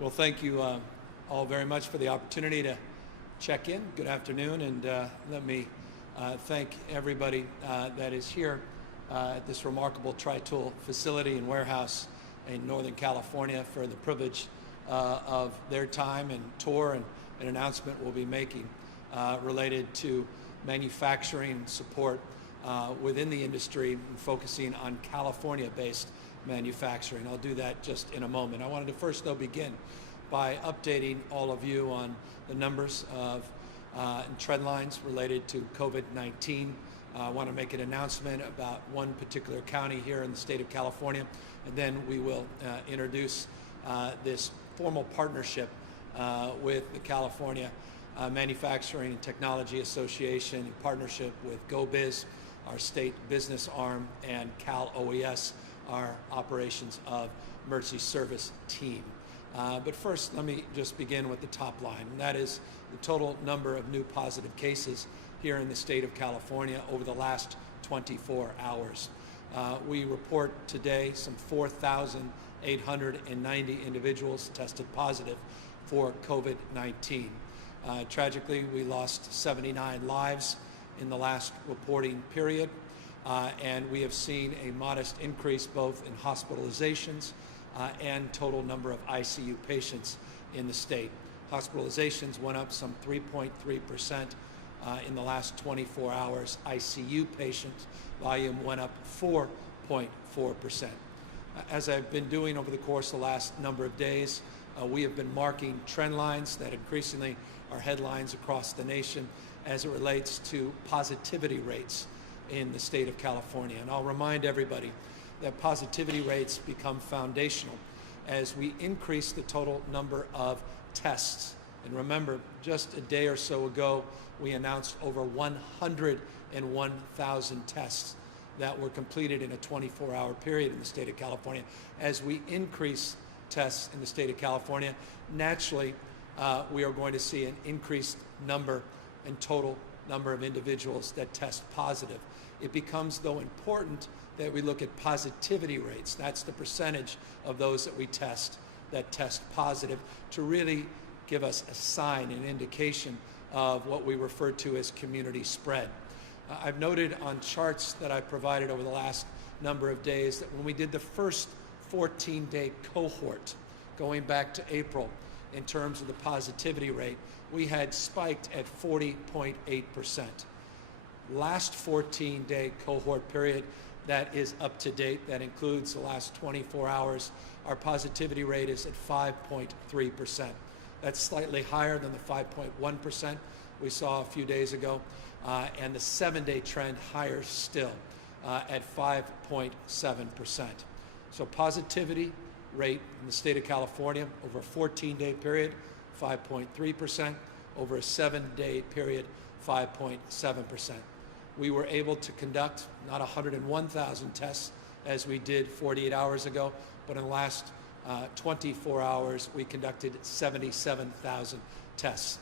Well, thank you all very much for the opportunity to check in. Good afternoon, and let me thank everybody that is here at this remarkable Tri-Tool facility and warehouse in Northern California for the privilege of their time and tour and an announcement we'll be making related to manufacturing support within the industry and focusing on California-based manufacturing. I'll do that just in a moment. I wanted to first, though, begin by updating all of you on the numbers of trend lines related to COVID-19. I want to make an announcement about one particular county here in the state of California, and then we will introduce this formal partnership with the California Manufacturing and Technology Association in partnership with GoBiz, our state business arm, and Cal OES, our operations of emergency service team. But first, let me just begin with the top line, and that is the total number of new positive cases here in the state of California over the last 24 hours. We report today some 4,890 individuals tested positive for COVID-19. Tragically, we lost 79 lives in the last reporting period, and we have seen a modest increase both in hospitalizations and total number of ICU patients in the state. Hospitalizations went up some 3.3% in the last 24 hours. ICU patient volume went up 4.4%. As I've been doing over the course of the last number of days, we have been marking trend lines that increasingly are headlines across the nation as it relates to positivity rates in the state of California. And I'll remind everybody that positivity rates become foundational as we increase the total number of tests. And remember, just a day or so ago, we announced over 101,000 tests that were completed in a 24-hour period in the state of California. As we increase tests in the state of California, naturally, we are going to see an increased number and total number of individuals that test positive. It becomes, though, important that we look at positivity rates. That's the percentage of those that we test that test positive to really give us a sign, an indication of what we refer to as community spread. I've noted on charts that I provided over the last number of days that when we did the first 14-day cohort, going back to April, in terms of the positivity rate, we had spiked at 40.8%. Last 14-day cohort period, that is up to date, that includes the last 24 hours, our positivity rate is at 5.3%. That's slightly higher than the 5.1% we saw a few days ago, and the 7-day trend higher still at 5.7%. So positivity rate in the state of California over a 14-day period, 5.3%, over a 7-day period, 5.7%. We were able to conduct not 101,000 tests as we did 48 hours ago, but in the last 24 hours, we conducted 77,000 tests.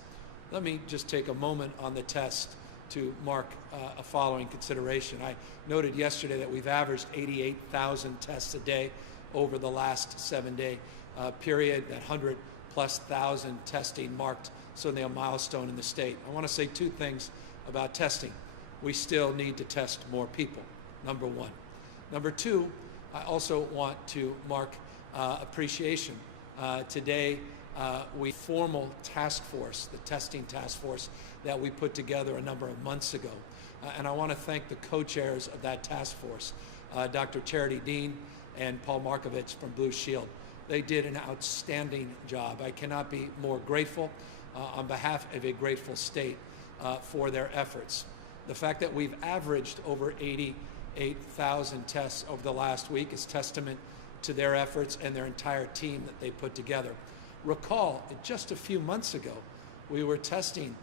Let me just take a moment on the test to mark a following consideration. I noted yesterday that we've averaged 88,000 tests a day over the last 7-day period. That 100+ thousand testing marked certainly a milestone in the state. I want to say two things about testing. We still need to test more people, number one. Number two, I also want to mark appreciation. Today, we formal task force, the testing task force that we put together a number of months ago. And I want to thank the co-chairs of that task force, Dr. Charity Dean and Paul Markovich from Blue Shield. They did an outstanding job. I cannot be more grateful on behalf of a grateful state for their efforts. The fact that we've averaged over 88,000 tests over the last week is testament to their efforts and their entire team that they put together. Recall, just a few months ago, we were testing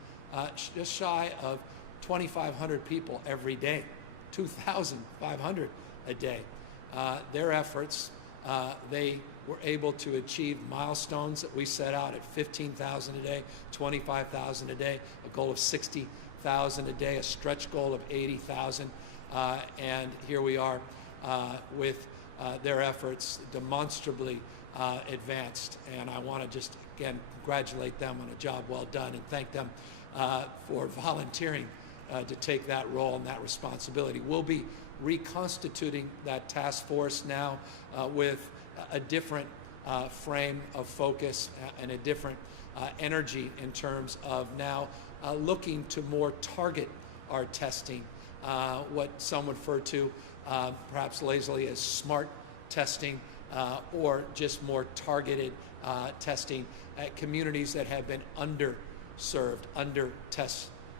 just shy of 2,500 people every day, 2,500 a day. Their efforts, they were able to achieve milestones that we set out at 15,000 a day, 25,000 a day, a goal of 60,000 a day, a stretch goal of 80,000, and here we are with their efforts demonstrably advanced. And I want to just, again, congratulate them on a job well done and thank them for volunteering to take that role and that responsibility. We'll be reconstituting that task force now with a different frame of focus and a different energy in terms of now looking to more target our testing, what some would refer to perhaps lazily as smart testing, or just more targeted testing at communities that have been underserved,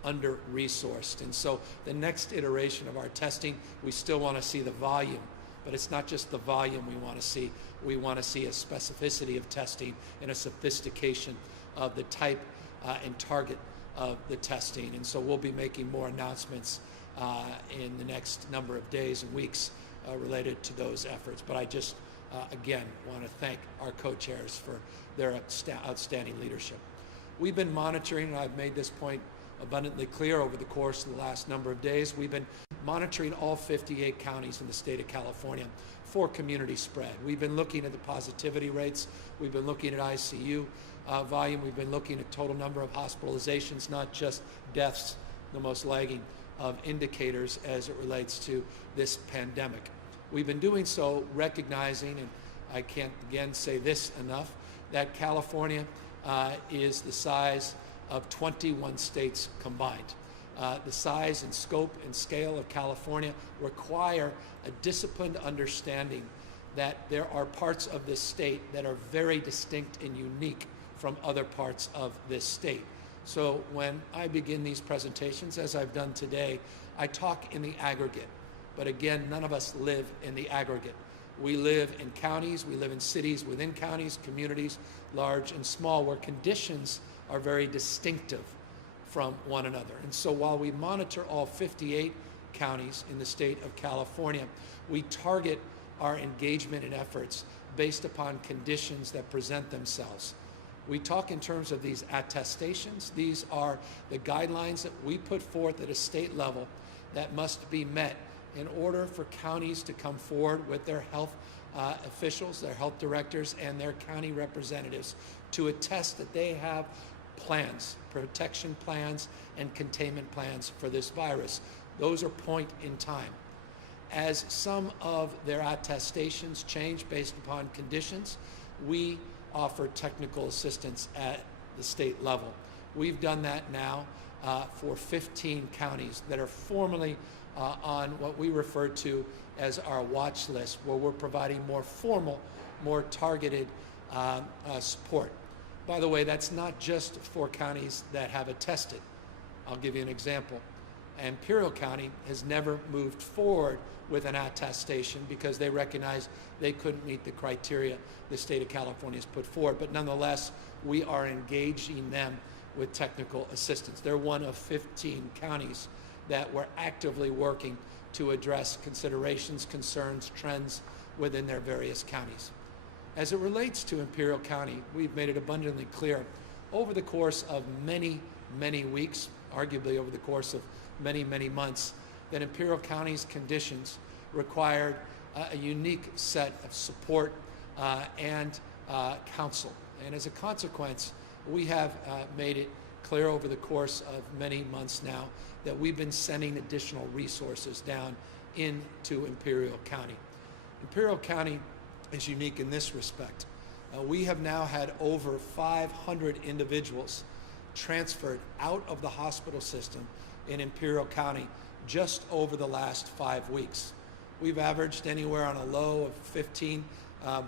under-resourced. And so the next iteration of our testing, we still want to see the volume, but it's not just the volume we want to see. We want to see a specificity of testing and a sophistication of the type and target of the testing. And so we'll be making more announcements in the next number of days and weeks related to those efforts. But I just, again, want to thank our co-chairs for their outstanding leadership. We've been monitoring, and I've made this point abundantly clear over the course of the last number of days, we've been monitoring all 58 counties in the state of California for community spread. We've been looking at the positivity rates. We've been looking at ICU volume. We've been looking at total number of hospitalizations, not just deaths, the most lagging of indicators as it relates to this pandemic. We've been doing so recognizing, and I can't again say this enough, that California is the size of 21 states combined. The size and scope and scale of California require a disciplined understanding that there are parts of this state that are very distinct and unique from other parts of this state. So when I begin these presentations, as I've done today, I talk in the aggregate. But again, none of us live in the aggregate. We live in counties, we live in cities within counties, communities, large and small, where conditions are very distinctive from one another. And so while we monitor all 58 counties in the state of California, we target our engagement and efforts based upon conditions that present themselves. We talk in terms of these attestations. These are the guidelines that we put forth at a state level that must be met in order for counties to come forward with their health officials, their health directors, and their county representatives to attest that they have plans, protection plans, and containment plans for this virus. Those are point in time. As some of their attestations change based upon conditions, we offer technical assistance at the state level. We've done that now for 15 counties that are formally on what we refer to as our watch list, where we're providing more formal, more targeted support. By the way, that's not just for counties that have attested. I'll give you an example. Imperial County has never moved forward with an attestation because they recognize they couldn't meet the criteria the state of California has put forward. But nonetheless, we are engaging them with technical assistance. They're one of 15 counties that we're actively working to address considerations, concerns, trends within their various counties. As it relates to Imperial County, we've made it abundantly clear over the course of many, many weeks, arguably over the course of many, many months, that Imperial County's conditions required a unique set of support and counsel. And as a consequence, we have made it clear over the course of many months now that we've been sending additional resources down into Imperial County. Imperial County is unique in this respect. We have now had over 500 individuals transferred out of the hospital system in Imperial County just over the last 5 weeks. We've averaged anywhere on a low of 15,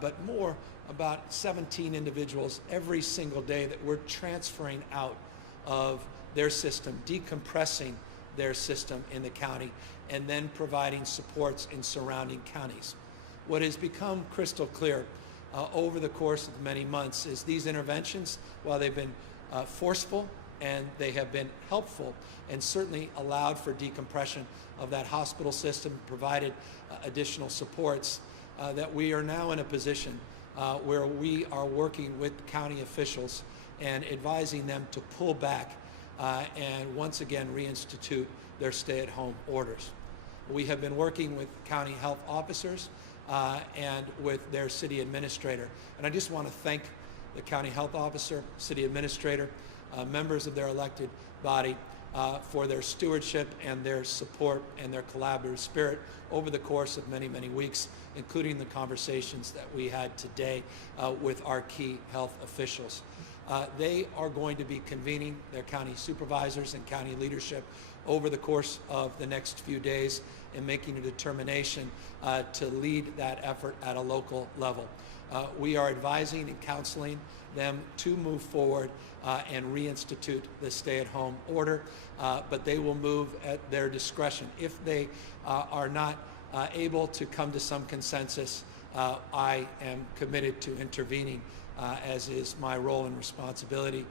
but more, about 17 individuals every single day that we're transferring out of their system, decompressing their system in the county, and then providing supports in surrounding counties. What has become crystal clear over the course of many months is these interventions, while they've been forceful and they have been helpful and certainly allowed for decompression of that hospital system, provided additional supports, that we are now in a position where we are working with county officials and advising them to pull back and once again reinstitute their stay-at-home orders. We have been working with county health officers and with their city administrator. And I just want to thank the county health officer, city administrator, members of their elected body for their stewardship and their support and their collaborative spirit over the course of many, many weeks, including the conversations that we had today with our key health officials. They are going to be convening their county supervisors and county leadership over the course of the next few days and making a determination to lead that effort at a local level. We are advising and counseling them to move forward and reinstitute the stay-at-home order, but they will move at their discretion. If they are not able to come to some consensus, I am committed to intervening, as is my role and responsibility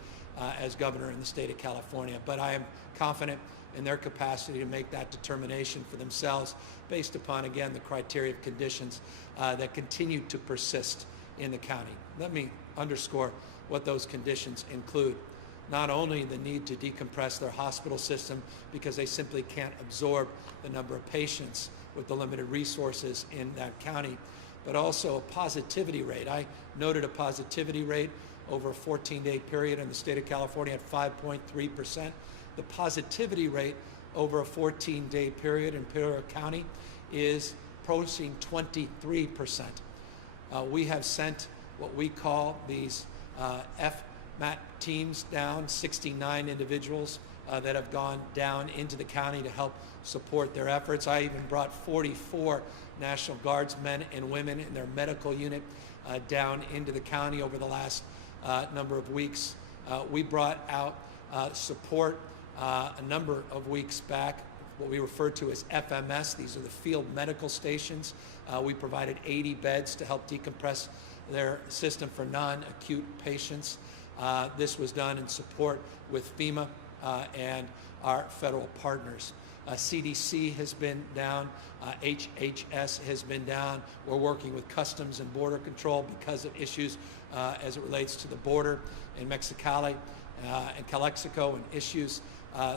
as governor in the state of California. But I am confident in their capacity to make that determination for themselves based upon, again, the criteria of conditions that continue to persist in the county. Let me underscore what those conditions include. Not only the need to decompress their hospital system because they simply can't absorb the number of patients with the limited resources in that county, but also a positivity rate. I noted a positivity rate over a 14-day period in the state of California at 5.3%. The positivity rate over a 14-day period in Imperial County is approaching 23%. We have sent what we call these FMAT teams down, 69 individuals that have gone down into the county to help support their efforts. I even brought 44 National Guardsmen and women in their medical unit down into the county over the last number of weeks. We brought out support a number of weeks back, what we refer to as FMS. These are the field medical stations. We provided 80 beds to help decompress their system for non-acute patients. This was done in support with FEMA and our federal partners. CDC has been down, HHS has been down. We're working with Customs and Border Control because of issues as it relates to the border in Mexicali and Calexico and issues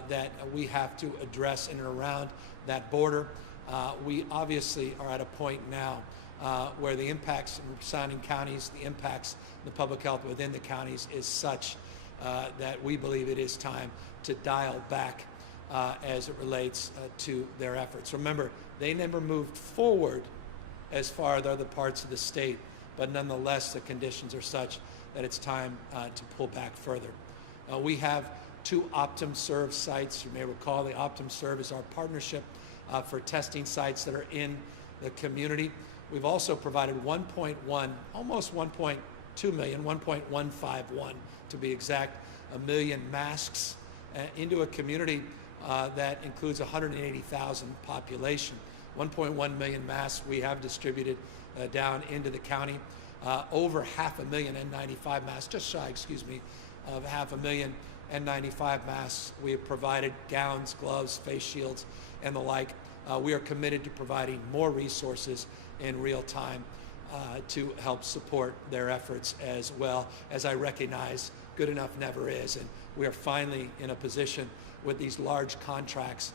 that we have to address in and around that border. We obviously are at a point now where the impacts in surrounding counties, the impacts in the public health within the counties is such that we believe it is time to dial back as it relates to their efforts. Remember, they never moved forward as far as other parts of the state, but nonetheless the conditions are such that it's time to pull back further. We have 2 OptumServe sites. You may recall the OptumServe is our partnership for testing sites that are in the community. We've also provided 1.1, almost 1.2 million, 1.151 to be exact, a million masks into a community that includes 180,000 population. 1.1 million masks we have distributed down into the county. Over 500,000 N95 masks, just shy, of 500,000 N95 masks. We have provided gowns, gloves, face shields, and the like. We are committed to providing more resources in real time to help support their efforts as well. As I recognize, good enough never is, and we are finally in a position with these large contracts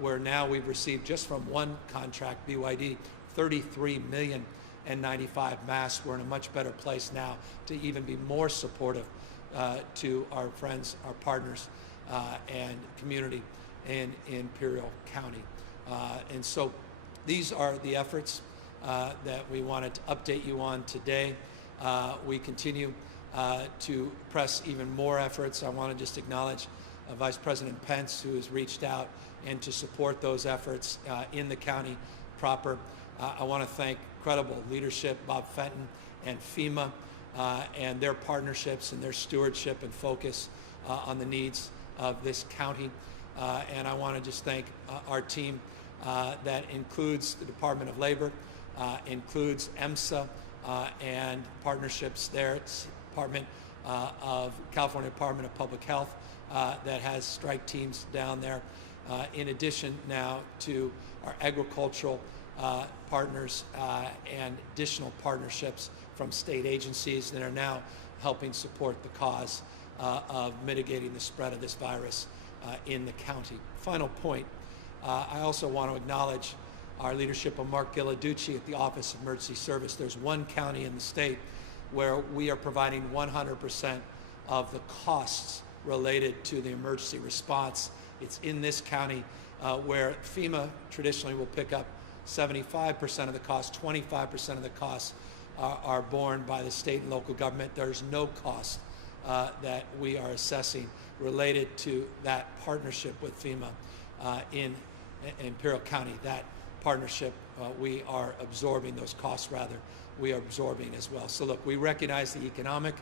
where now we've received just from one contract, BYD, 33 million N95 masks. We're in a much better place now to even be more supportive to our friends, our partners, and community in Imperial County. And so these are the efforts that we wanted to update you on today. We continue to press even more efforts. I want to just acknowledge Vice President Pence, who has reached out and to support those efforts in the county proper. I want to thank incredible leadership, Bob Fenton and FEMA, and their partnerships and their stewardship and focus on the needs of this county. And I want to just thank our team that includes the Department of Labor, includes EMSA, and partnerships there. It's Department of California Department of Public Health that has strike teams down there. In addition now to our agricultural partners and additional partnerships from state agencies that are now helping support the cause of mitigating the spread of this virus in the county. Final point, I also want to acknowledge our leadership of Mark Gilladucci at the Office of Emergency Service. There's one county in the state where we are providing 100% of the costs related to the emergency response. It's in this county where FEMA traditionally will pick up 75% of the cost, 25% of the costs are borne by the state and local government. There's no cost that we are assessing related to that partnership with FEMA in Imperial County. That partnership, we are absorbing those costs, rather, we are absorbing as well. So look, we recognize the economic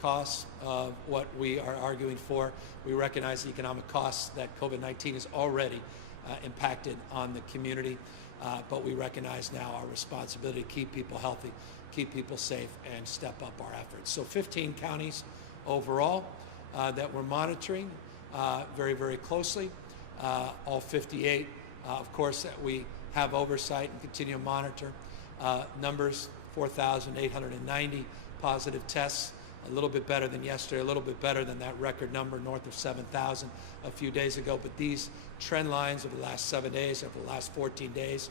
costs of what we are arguing for. We recognize the economic costs that COVID-19 has already impacted on the community, but we recognize now our responsibility to keep people healthy, keep people safe, and step up our efforts. So 15 counties overall that we're monitoring very, very closely. All 58, of course, that we have oversight and continue to monitor. Numbers, 4,890 positive tests, a little bit better than yesterday, a little bit better than that record number north of 7,000 a few days ago. But these trend lines over the last 7 days, over the last 14 days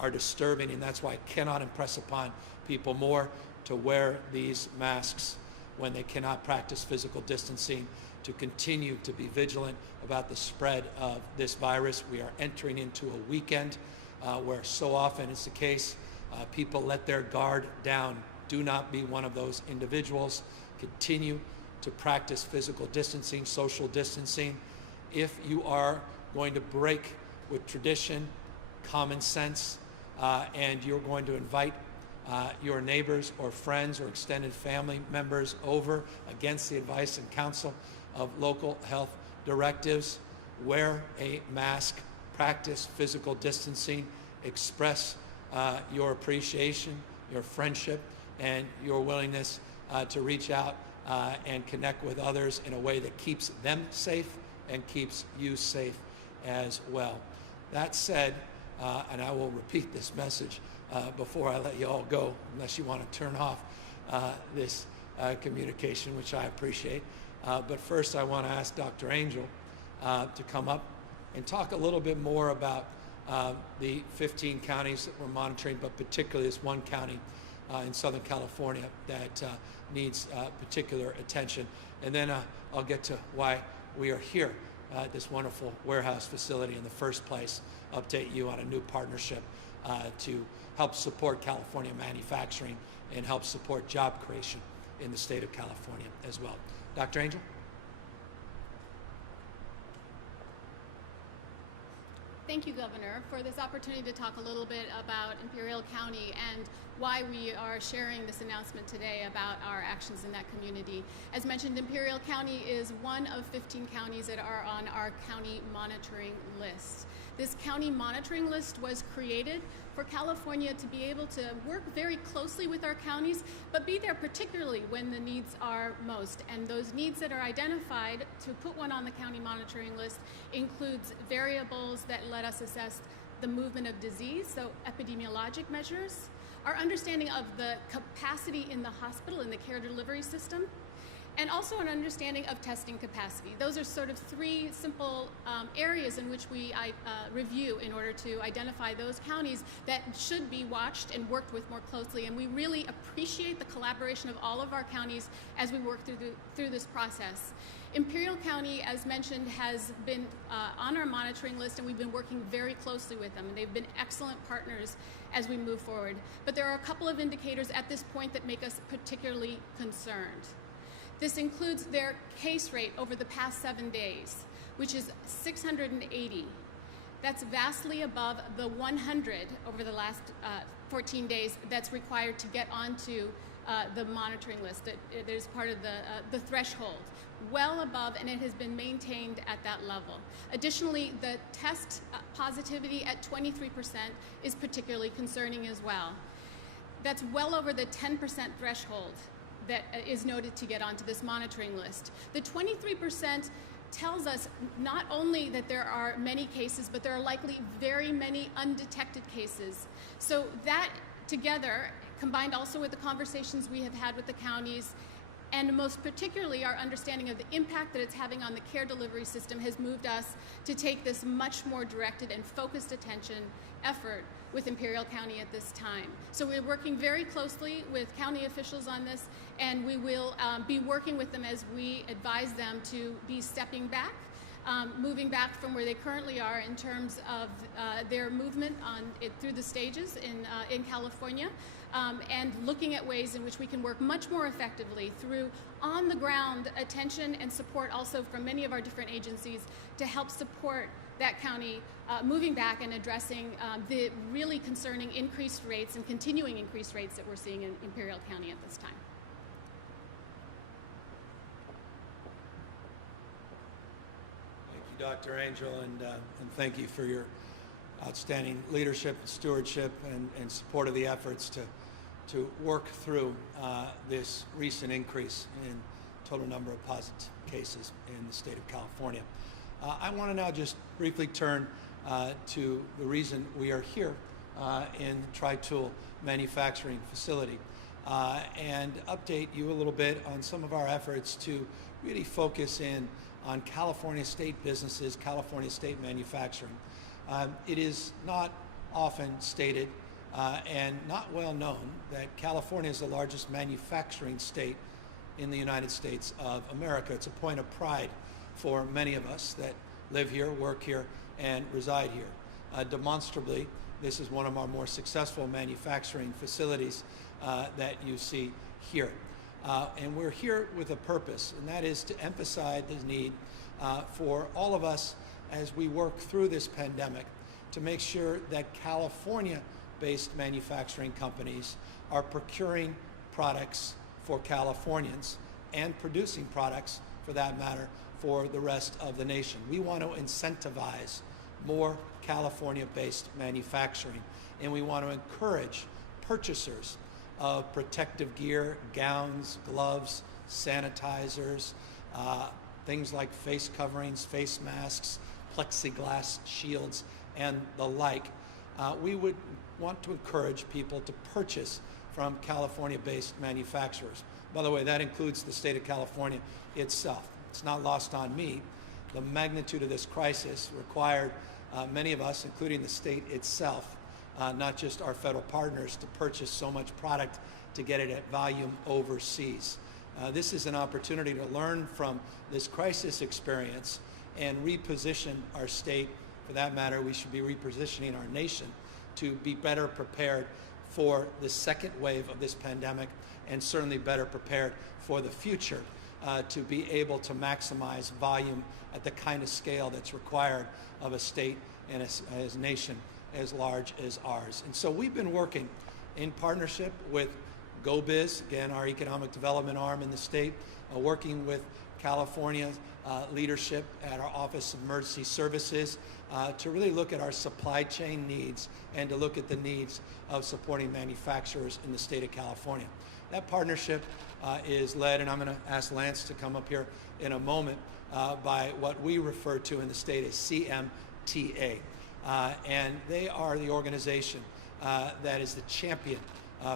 are disturbing, and that's why I cannot impress upon people more to wear these masks when they cannot practice physical distancing, to continue to be vigilant about the spread of this virus. We are entering into a weekend where so often it's the case, people let their guard down. Do not be one of those individuals. Continue to practice physical distancing, social distancing. If you are going to break with tradition, common sense, and you're going to invite your neighbors or friends or extended family members over against the advice and counsel of local health directives, wear a mask, practice physical distancing, express your appreciation, your friendship, and your willingness to reach out and connect with others in a way that keeps them safe and keeps you safe as well. That said, and I will repeat this message before I let you all go, unless you want to turn off this communication, which I appreciate. But first, I want to ask Dr. Angel to come up and talk a little bit more about the 15 counties that we're monitoring, but particularly this one county in Southern California that needs particular attention. And then I'll get to why we are here at this wonderful warehouse facility in the first place, update you on a new partnership to help support California manufacturing and help support job creation in the state of California as well. Dr. Angel? Thank you, Governor, for this opportunity to talk a little bit about Imperial County and why we are sharing this announcement today about our actions in that community. As mentioned, Imperial County is one of 15 counties that are on our county monitoring list. This county monitoring list was created for California to be able to work very closely with our counties, but be there particularly when the needs are most. And those needs that are identified to put one on the county monitoring list includes variables that let us assess the movement of disease, so epidemiologic measures, our understanding of the capacity in the hospital, in the care delivery system, and also an understanding of testing capacity. Those are sort of three simple areas in which we review in order to identify those counties that should be watched and worked with more closely. And we really appreciate the collaboration of all of our counties as we work through this process. Imperial County, as mentioned, has been on our monitoring list, and we've been working very closely with them, and they've been excellent partners as we move forward. But there are a couple of indicators at this point that make us particularly concerned. This includes their case rate over the past 7 days, which is 680. That's vastly above the 100 over the last 14 days that's required to get onto the monitoring list. There's part of the threshold, well above, and it has been maintained at that level. Additionally, the test positivity at 23% is particularly concerning as well. That's well over the 10% threshold that is noted to get onto this monitoring list. The 23% tells us not only that there are many cases, but there are likely very many undetected cases. So that together, combined also with the conversations we have had with the counties and most particularly our understanding of the impact that it's having on the care delivery system has moved us to take this much more directed and focused attention effort with Imperial County at this time. So we're working very closely with county officials on this, and we will be working with them as we advise them to be stepping back, moving back from where they currently are in terms of their movement through the stages in California, and looking at ways in which we can work much more effectively through on-the-ground attention and support also from many of our different agencies to help support that county moving back and addressing the really concerning increased rates and continuing increased rates that we're seeing in Imperial County at this time. Thank you, Dr. Angel, and thank you for your outstanding leadership, stewardship, and support of the efforts to work through this recent increase in total number of positive cases in the state of California. I want to now just briefly turn to the reason we are here in Tri-Tool manufacturing facility and update you a little bit on some of our efforts to really focus in on California state businesses, California state manufacturing. It is not often stated and not well known that California is the largest manufacturing state in the United States of America. It's a point of pride for many of us that live here, work here, and reside here. Demonstrably, this is one of our more successful manufacturing facilities that you see here. And we're here with a purpose, and that is to emphasize the need for all of us as we work through this pandemic to make sure that California-based manufacturing companies are procuring products for Californians and producing products, for that matter, for the rest of the nation. We want to incentivize more California-based manufacturing, and we want to encourage purchasers of protective gear, gowns, gloves, sanitizers, things like face coverings, face masks, plexiglass shields, and the like. We would want to encourage people to purchase from California-based manufacturers. By the way, that includes the state of California itself. It's not lost on me. The magnitude of this crisis required many of us, including the state itself, not just our federal partners, to purchase so much product to get it at volume overseas. This is an opportunity to learn from this crisis experience and reposition our state. For that matter, we should be repositioning our nation to be better prepared for the second wave of this pandemic, and certainly better prepared for the future to be able to maximize volume at the kind of scale that's required of a state and a nation as large as ours. And so we've been working in partnership with GoBiz, again, our economic development arm in the state, working with California leadership at our Office of Emergency Services to really look at our supply chain needs and to look at the needs of supporting manufacturers in the state of California. That partnership is led, and I'm going to ask Lance to come up here in a moment, by what we refer to in the state as CMTA. And they are the organization that is the champion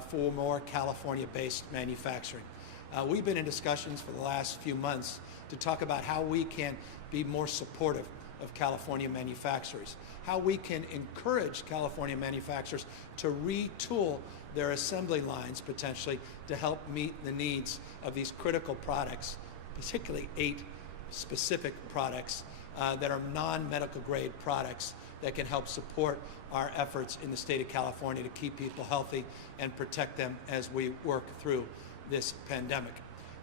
for more California-based manufacturing. We've been in discussions for the last few months to talk about how we can be more supportive of California manufacturers, how we can encourage California manufacturers to retool their assembly lines potentially to help meet the needs of these critical products, particularly 8 specific products that are non-medical grade products that can help support our efforts in the state of California to keep people healthy and protect them as we work through this pandemic.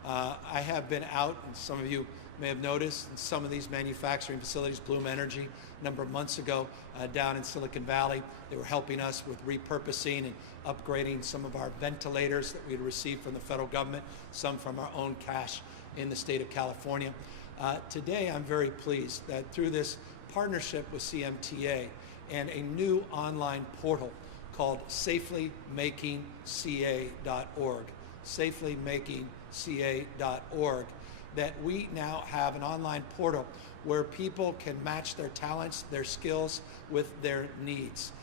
I have been out, and some of you may have noticed, in some of these manufacturing facilities, Bloom Energy, a number of months ago down in Silicon Valley. They were helping us with repurposing and upgrading some of our ventilators that we had received from the federal government, some from our own cash in the state of California. Today, I'm very pleased that through this partnership with CMTA and a new online portal called safelymakingca.org, safelymakingca.org, that we now have an online portal where people can match their talents, their skills with their needs.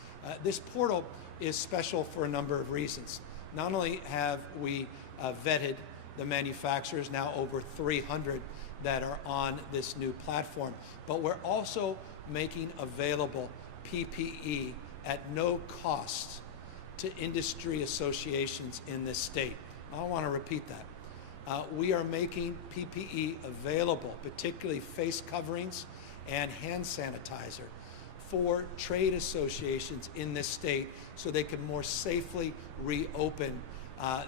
This portal is special for a number of reasons. Not only have we vetted the manufacturers, now over 300 that are on this new platform. But we're also making available PPE at no cost to industry associations in this state. I want to repeat that. We are making PPE available, particularly face coverings and hand sanitizer, for trade associations in this state so they can more safely reopen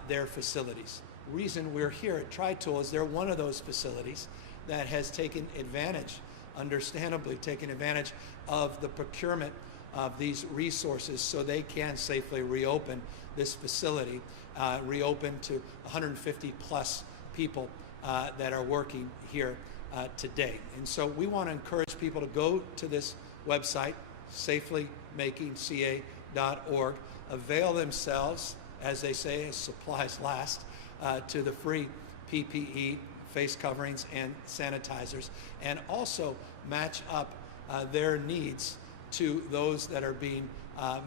their facilities. Reason we're here at Tri-Tool is they're one of those facilities that has taken advantage, understandably taken advantage of the procurement of these resources so they can safely reopen this facility, reopen to 150 plus people that are working here today. And so we want to encourage people to go to this website, safelymakingca.org, avail themselves, as they say, as supplies last, to the free PPE, face coverings, and sanitizers, and also match up their needs to those that are being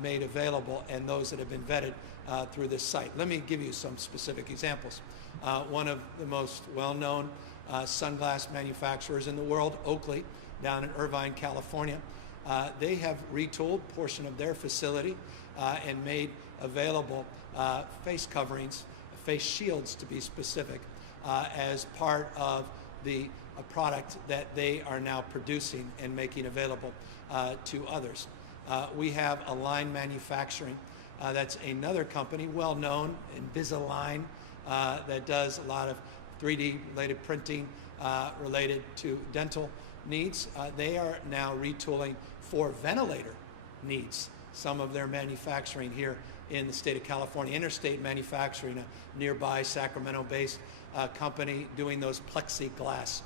made available and those that have been vetted through this site. Let me give you some specific examples. One of the most well-known sunglass manufacturers in the world, Oakley, down in Irvine, California, they have retooled a portion of their facility and made available face coverings, face shields to be specific, as part of the product that they are now producing and making available to others. We have Align Manufacturing. That's another company, well known, Invisalign, that does a lot of 3D related printing related to dental needs. They are now retooling for ventilator needs, some of their manufacturing here in the state of California. Interstate Manufacturing, a nearby Sacramento-based company, doing those plexiglass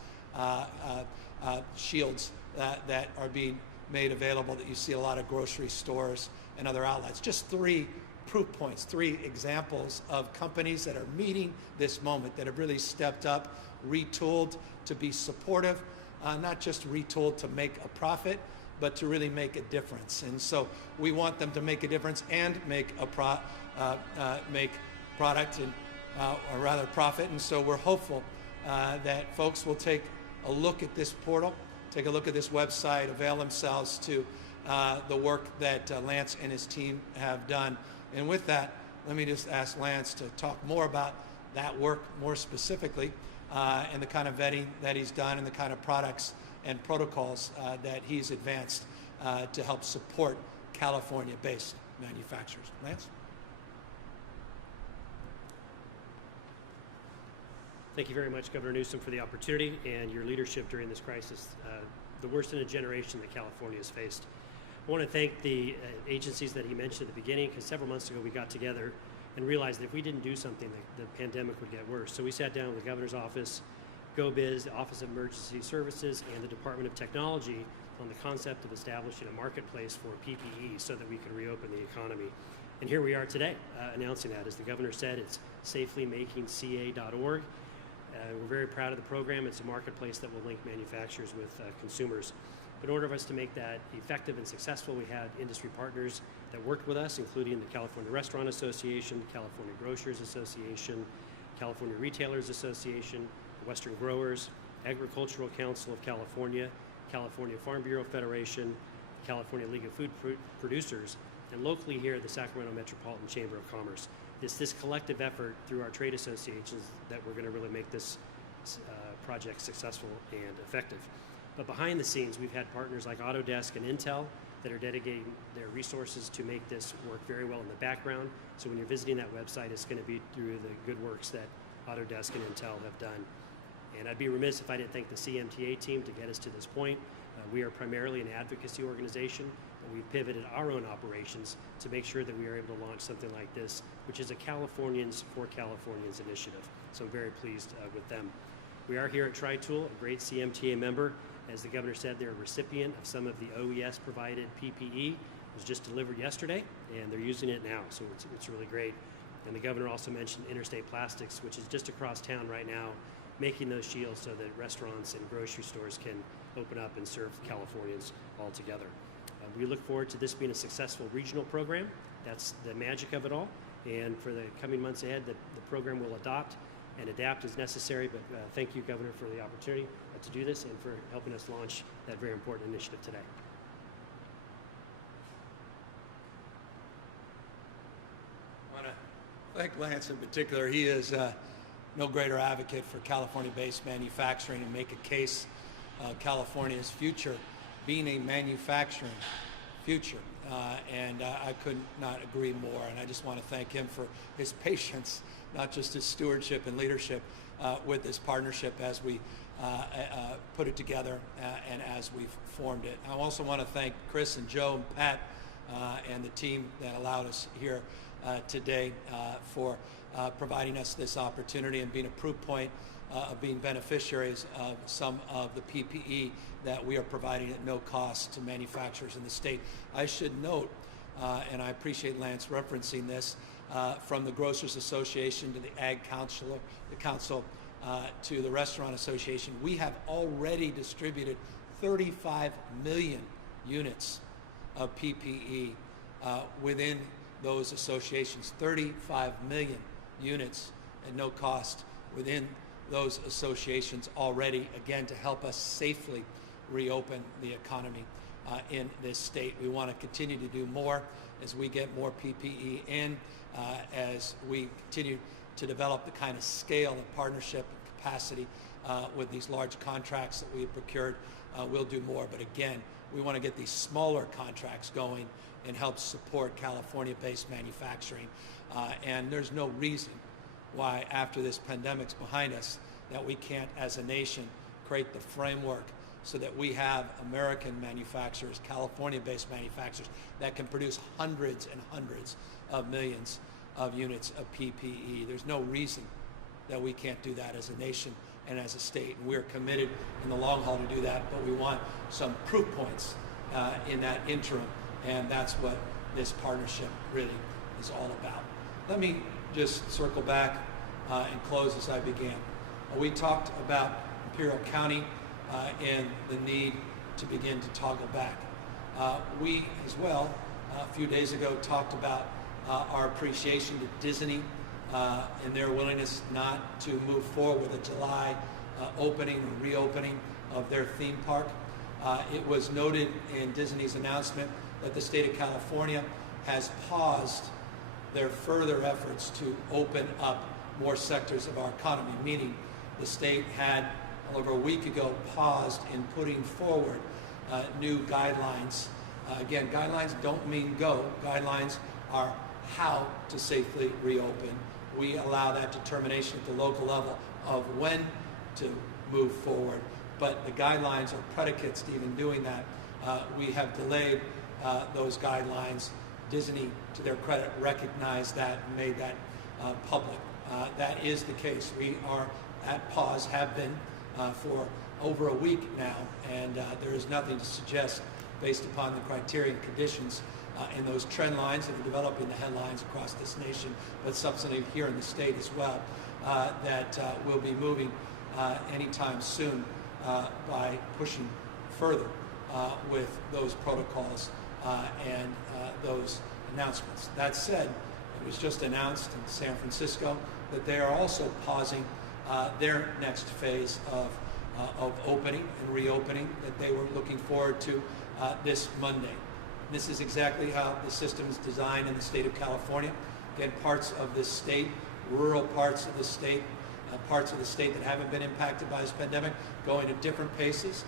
shields that are being made available that you see a lot of grocery stores and other outlets. Just three proof points, three examples of companies that are meeting this moment, that have really stepped up, retooled to be supportive, not just retooled to make a profit, but to really make a difference. And so we want them to make a difference and make a make product and or rather profit. And so we're hopeful that folks will take a look at this portal, take a look at this website, avail themselves to the work that Lance and his team have done. And with that, let me just ask Lance to talk more about that work more specifically and the kind of vetting that he's done and the kind of products and protocols that he's advanced to help support California-based manufacturers. Lance? Thank you very much, Governor Newsom, for the opportunity and your leadership during this crisis, the worst in a generation that California has faced. I want to thank the agencies that he mentioned at the beginning, because several months ago we got together and realized that if we didn't do something, the pandemic would get worse. So we sat down with the governor's office, GoBiz, the Office of Emergency Services, and the Department of Technology on the concept of establishing a marketplace for PPE so that we could reopen the economy. And here we are today announcing that. As the governor said, it's safelymakingca.org. We're very proud of the program. It's a marketplace that will link manufacturers with consumers. But in order for us to make that effective and successful, we had industry partners that worked with us, including the California Restaurant Association, California Grocers Association, California Retailers Association, Western Growers, Agricultural Council of California, California Farm Bureau Federation, California League of Food Producers, and locally here, the Sacramento Metropolitan Chamber of Commerce. This collective effort through our trade associations that we're going to really make this project successful and effective. But behind the scenes, we've had partners like Autodesk and Intel that are dedicating their resources to make this work very well in the background. So when you're visiting that website, it's going to be through the good works that Autodesk and Intel have done. And I'd be remiss if I didn't thank the CMTA team to get us to this point. We are primarily an advocacy organization, but we've pivoted our own operations to make sure that we are able to launch something like this, which is a Californians for Californians initiative. So I'm very pleased with them. We are here at Tri-Tool, a great CMTA member. As the governor said, they're a recipient of some of the OES-provided PPE. It was just delivered yesterday, and they're using it now, so it's really great. And the governor also mentioned Interstate Plastics, which is just across town right now, making those shields so that restaurants and grocery stores can open up and serve Californians all together. We look forward to this being a successful regional program. That's the magic of it all. And for the coming months ahead, the program will adopt and adapt as necessary. But thank you, Governor, for the opportunity to do this and for helping us launch that very important initiative today. I want to thank Lance in particular. He is no greater advocate for California-based manufacturing and make a case California's future being a manufacturing future. And I could not agree more. And I just want to thank him for his patience, not just his stewardship and leadership with this partnership as we put it together and as we've formed it. I also want to thank Chris and Joe and Pat and the team that allowed us here today for providing us this opportunity and being a proof point of being beneficiaries of some of the PPE that we are providing at no cost to manufacturers in the state. I should note, and I appreciate Lance referencing this, from the Grocers Association to the Ag Council, to the Restaurant Association, we have already distributed 35 million units of PPE within those associations. 35 million units at no cost within those associations already, again, to help us safely reopen the economy in this state. We want to continue to do more as we get more PPE in, as we continue to develop the kind of scale and partnership and capacity with these large contracts that we have procured. We'll do more, but again, we want to get these smaller contracts going and help support California-based manufacturing. And there's no reason why, after this pandemic's behind us, that we can't, as a nation, create the framework so that we have American manufacturers, California-based manufacturers, that can produce hundreds and hundreds of millions of units of PPE. There's no reason that we can't do that as a nation and as a state. And we're committed in the long haul to do that, but we want some proof points in that interim, and that's what this partnership really is all about. Let me just circle back and close as I began. We talked about Imperial County and the need to begin to toggle back. We, as well, a few days ago, talked about our appreciation to Disney and their willingness not to move forward with a July opening or reopening of their theme park. It was noted in Disney's announcement that the state of California has paused their further efforts to open up more sectors of our economy, meaning the state had, over a week ago, paused in putting forward new guidelines. Again, guidelines don't mean go. Guidelines are how to safely reopen. We allow that determination at the local level of when to move forward, but the guidelines are predicates to even doing that. We have delayed those guidelines. Disney, to their credit, recognized that and made that public. That is the case. We are at pause, have been for over a week now, and there is nothing to suggest, based upon the criteria and conditions and those trend lines that are developing the headlines across this nation, but substantive here in the state as well, that we'll be moving anytime soon by pushing further with those protocols and those announcements. That said, it was just announced in San Francisco that they are also pausing their next phase of opening and reopening that they were looking forward to this Monday. This is exactly how the system is designed in the state of California. Again, parts of this state, rural parts of the state, parts of the state that haven't been impacted by this pandemic, going at different paces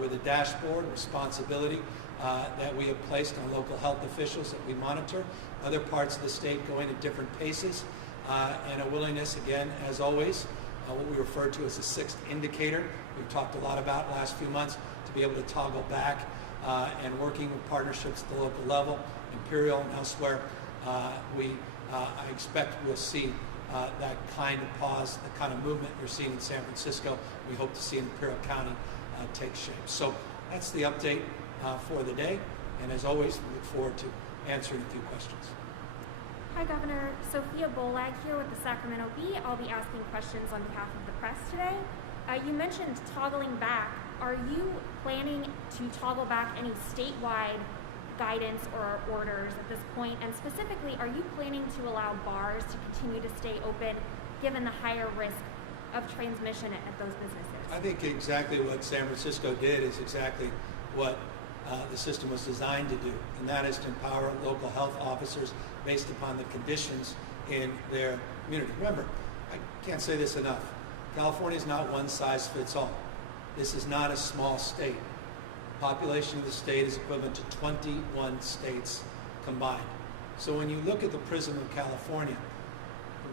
with a dashboard responsibility that we have placed on local health officials that we monitor. Other parts of the state going at different paces, and a willingness, again, as always, what we refer to as the sixth indicator, we've talked a lot about last few months, to be able to toggle back and working with partnerships at the local level, Imperial and elsewhere. I expect we'll see that kind of pause, the kind of movement you're seeing in San Francisco, we hope to see in Imperial County take shape. So that's the update for the day, and as always, we look forward to answering a few questions. Hi, Governor. Sophia Bolag here with the Sacramento Bee. I'll be asking questions on behalf of the press today. You mentioned toggling back. Are you planning to toggle back any statewide guidance or orders at this point? And specifically, are you planning to allow bars to continue to stay open given the higher risk of transmission at those businesses? I think exactly what San Francisco did is exactly what the system was designed to do, and that is to empower local health officers based upon the conditions in their community. Remember, I can't say this enough, California is not one size fits all. This is not a small state. The population of the state is equivalent to 21 states combined. So when you look at the prism of California,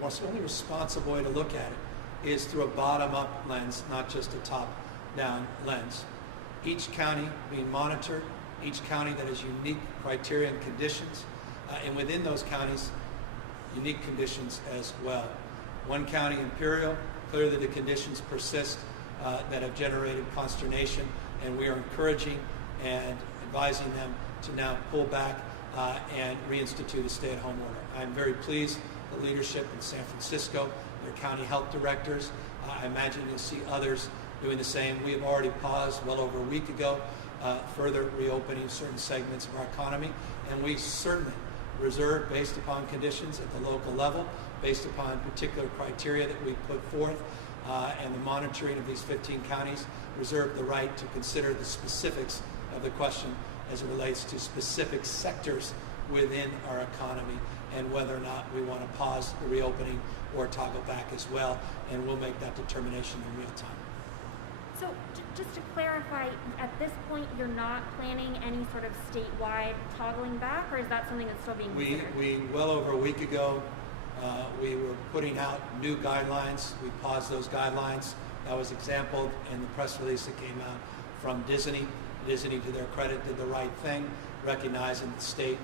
the only responsible way to look at it is through a bottom-up lens, not just a top-down lens. Each county being monitored, each county that has unique criteria and conditions, and within those counties, unique conditions as well. One county, Imperial, clearly the conditions persist that have generated consternation, and we are encouraging and advising them to now pull back and reinstitute a stay-at-home order. I'm very pleased the leadership in San Francisco, their county health directors, I imagine you'll see others doing the same. We have already paused well over a week ago further reopening certain segments of our economy, and we certainly reserve, based upon conditions at the local level, based upon particular criteria that we put forth, and the monitoring of these 15 counties, reserve the right to consider the specifics of the question as it relates to specific sectors within our economy and whether or not we want to pause the reopening or toggle back as well, and we'll make that determination in real time. So just to clarify, at this point you're not planning any sort of statewide toggling back, or is that something that's still being considered? We well over a week ago, we were putting out new guidelines. We paused those guidelines. That was exampled in the press release that came out from Disney. Disney, to their credit, did the right thing, recognizing the state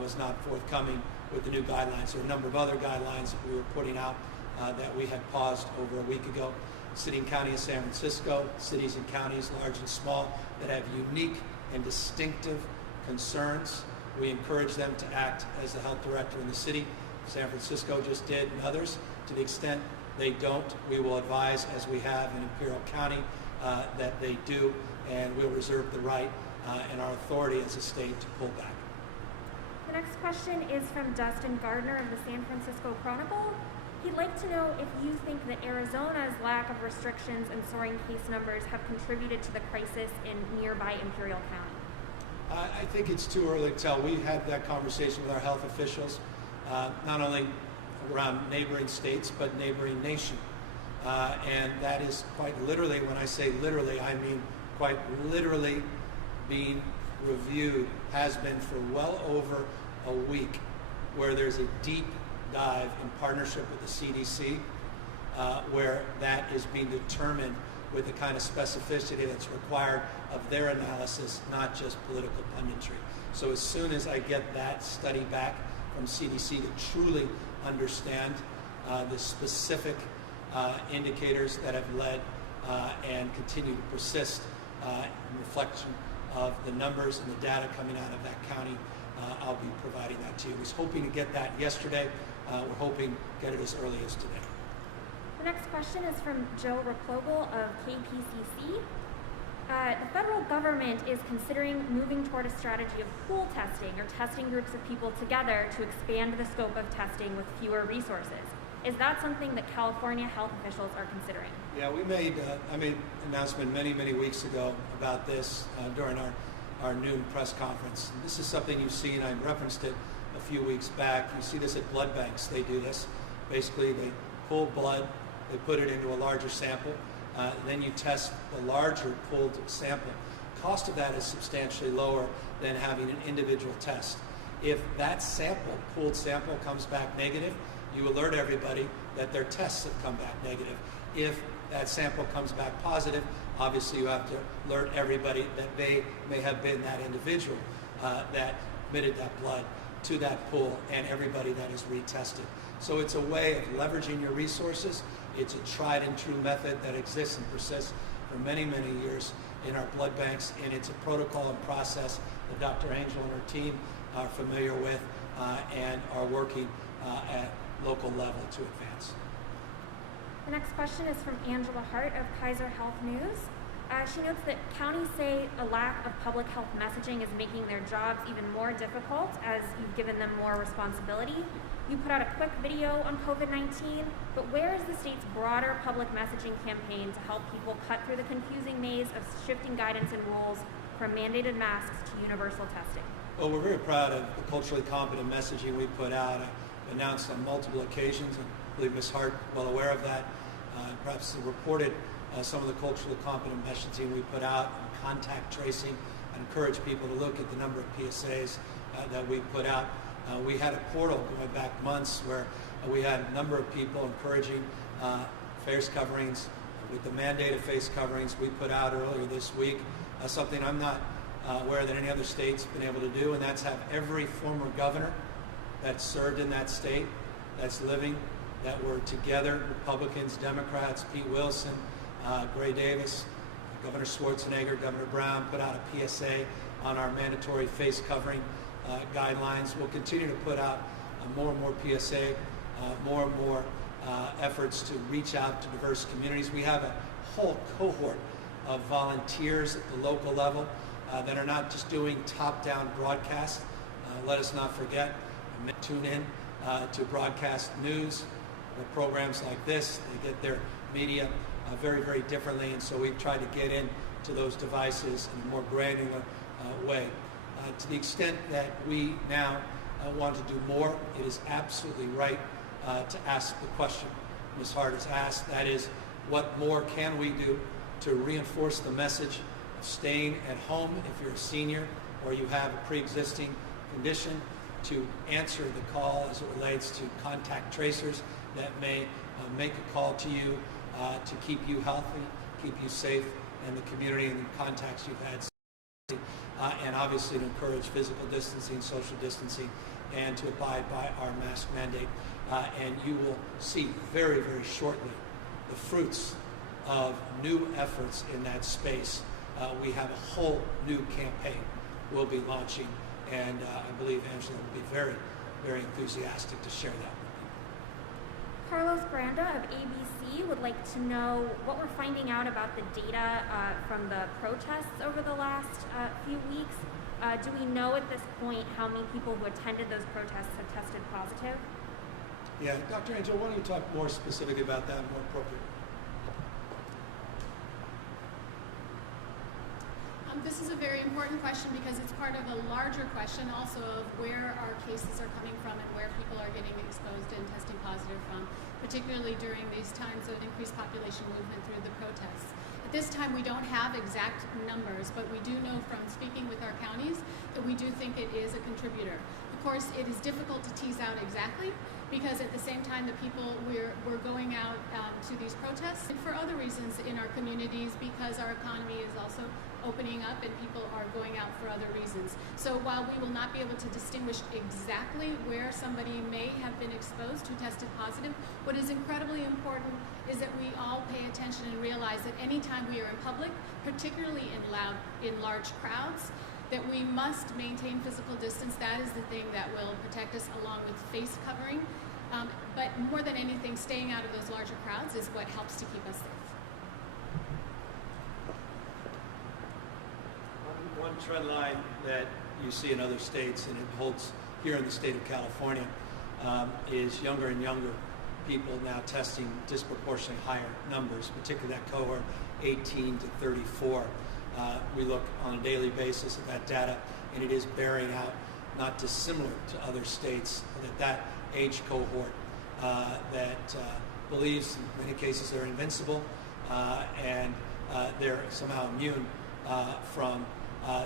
was not forthcoming with the new guidelines. There are a number of other guidelines that we were putting out that we had paused over a week ago. City and County of San Francisco, cities and counties, large and small, that have unique and distinctive concerns. We encourage them to act as the health director in the city. San Francisco just did, and others. To the extent they don't, we will advise, as we have in Imperial County, that they do, and we'll reserve the right and our authority as a state to pull back. The next question is from Dustin Gardner of the San Francisco Chronicle. He'd like to know if you think that Arizona's lack of restrictions and soaring case numbers have contributed to the crisis in nearby Imperial County. I think it's too early to tell. We had that conversation with our health officials, not only around neighboring states, but neighboring nation. And that is quite literally, when I say literally, I mean quite literally being reviewed, has been for well over a week, where there's a deep dive in partnership with the CDC, where that is being determined with the kind of specificity that's required of their analysis, not just political punditry. So as soon as I get that study back from CDC to truly understand the specific indicators that have led and continue to persist in reflection of the numbers and the data coming out of that county, I'll be providing that to you. I was hoping to get that yesterday. We're hoping to get it as early as today. The next question is from Joe Replogle of KPCC. The federal government is considering moving toward a strategy of pool testing, or testing groups of people together to expand the scope of testing with fewer resources. Is that something that California health officials are considering? Yeah, I made an announcement many weeks ago about this during our noon press conference. And this is something you've seen. I referenced it a few weeks back. You see this at blood banks. They do this. Basically, they pull blood, they put it into a larger sample, then you test the larger pooled sample. Cost of that is substantially lower than having an individual test. If that sample, pooled sample, comes back negative, you alert everybody that their tests have come back negative. If that sample comes back positive, obviously you have to alert everybody that they may have been that individual that committed that blood to that pool, and everybody that is retested. So it's a way of leveraging your resources. It's a tried and true method that exists and persists for many years in our blood banks, and it's a protocol and process that Dr. Angel and her team are familiar with and are working at local level to advance. The next question is from Angela Hart of Kaiser Health News. She notes that counties say a lack of public health messaging is making their jobs even more difficult as you've given them more responsibility. You put out a quick video on COVID-19, but where is the state's broader public messaging campaign to help people cut through the confusing maze of shifting guidance and rules from mandated masks to universal testing? Well, we're very proud of the culturally competent messaging we put out, announced on multiple occasions, and I believe Ms. Hart well aware of that. Perhaps reported some of the culturally competent messaging we put out, contact tracing. I encourage people to look at the number of PSAs that we put out. We had a portal going back months where we had a number of people encouraging face coverings. With the mandated face coverings we put out earlier this week, something I'm not aware that any other state's been able to do, and that's have every former governor that served in that state, that's living, that were together, Republicans, Democrats, Pete Wilson, Gray Davis, Governor Schwarzenegger, Governor Brown, put out a PSA on our mandatory face covering guidelines. We'll continue to put out more and more PSA, more and more efforts to reach out to diverse communities. We have a whole cohort of volunteers at the local level that are not just doing top-down broadcasts. Let us not forget, tune in to broadcast news, programs like this. They get their media very, very differently, and so we've tried to get into those devices in a more granular way. To the extent that we now want to do more, it is absolutely right to ask the question Ms. Hart has asked, that is, what more can we do to reinforce the message of staying at home if you're a senior or you have a pre-existing condition, to answer the call as it relates to contact tracers that may make a call to you to keep you healthy, keep you safe, and the community and the contacts you've had. And obviously to encourage physical distancing, social distancing, and to abide by our mask mandate. And you will see very, very shortly the fruits of new efforts in that space. We have a whole new campaign we'll be launching, and I believe Angela will be very, very enthusiastic to share that with you. Carlos Granda of ABC would like to know what we're finding out about the data from the protests over the last few weeks. Do we know at this point how many people who attended those protests have tested positive? Yeah, Dr. Angel, why don't you talk more specifically about that, more appropriate? This is a very important question because it's part of a larger question also of where our cases are coming from and where people are getting exposed and testing positive from, particularly during these times of increased population movement through the protests. At this time, we don't have exact numbers, but we do know from speaking with our counties that we do think it is a contributor. Of course, it is difficult to tease out exactly because at the same time the people we're going out to these protests and for other reasons in our communities because our economy is also opening up and people are going out for other reasons. So while we will not be able to distinguish exactly where somebody may have been exposed who tested positive, what is incredibly important is that we all pay attention and realize that anytime we are in public, particularly in large crowds, that we must maintain physical distance. That is the thing that will protect us along with face covering. But more than anything, staying out of those larger crowds is what helps to keep us safe. One trend line that you see in other states, and it holds here in the state of California, is younger and younger people now testing disproportionately higher numbers, particularly that cohort 18 to 34. We look on a daily basis at that data, and it is bearing out not dissimilar to other states, that age cohort that believes in many cases they're invincible and they're somehow immune from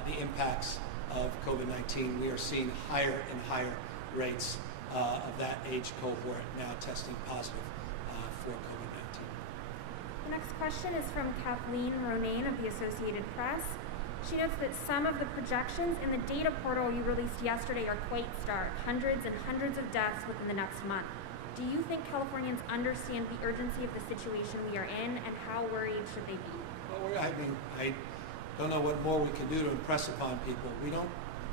the impacts of COVID-19. We are seeing higher and higher rates of that age cohort now testing positive for COVID-19. The next question is from Kathleen Ronayne of the Associated Press. She notes that some of the projections in the data portal you released yesterday are quite stark, hundreds and hundreds of deaths within the next month. Do you think Californians understand the urgency of the situation we are in, and how worried should they be? Well, I don't know what more we can do to impress upon people. We don't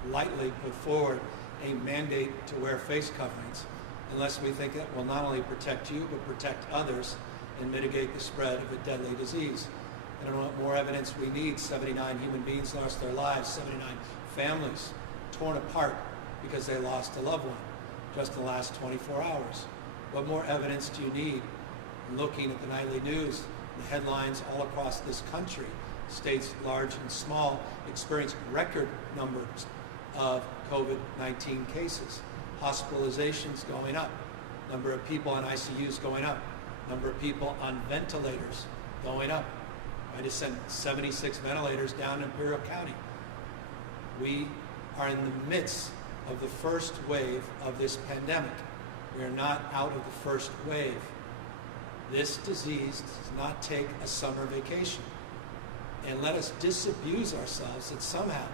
lightly put forward a mandate to wear face coverings unless we think it will not only protect you, but protect others and mitigate the spread of a deadly disease. I don't know what more evidence we need. 79 human beings lost their lives, 79 families torn apart because they lost a loved one. just in the last 24 hours. What more evidence do you need? Looking at the nightly news, the headlines all across this country, states large and small experience record numbers of COVID-19 cases, hospitalizations going up, number of people on ICUs going up, number of people on ventilators going up. I just sent 76 ventilators down to Imperial County. We are in the midst of the first wave of this pandemic. We are not out of the first wave. This disease does not take a summer vacation. And let us disabuse ourselves that somehow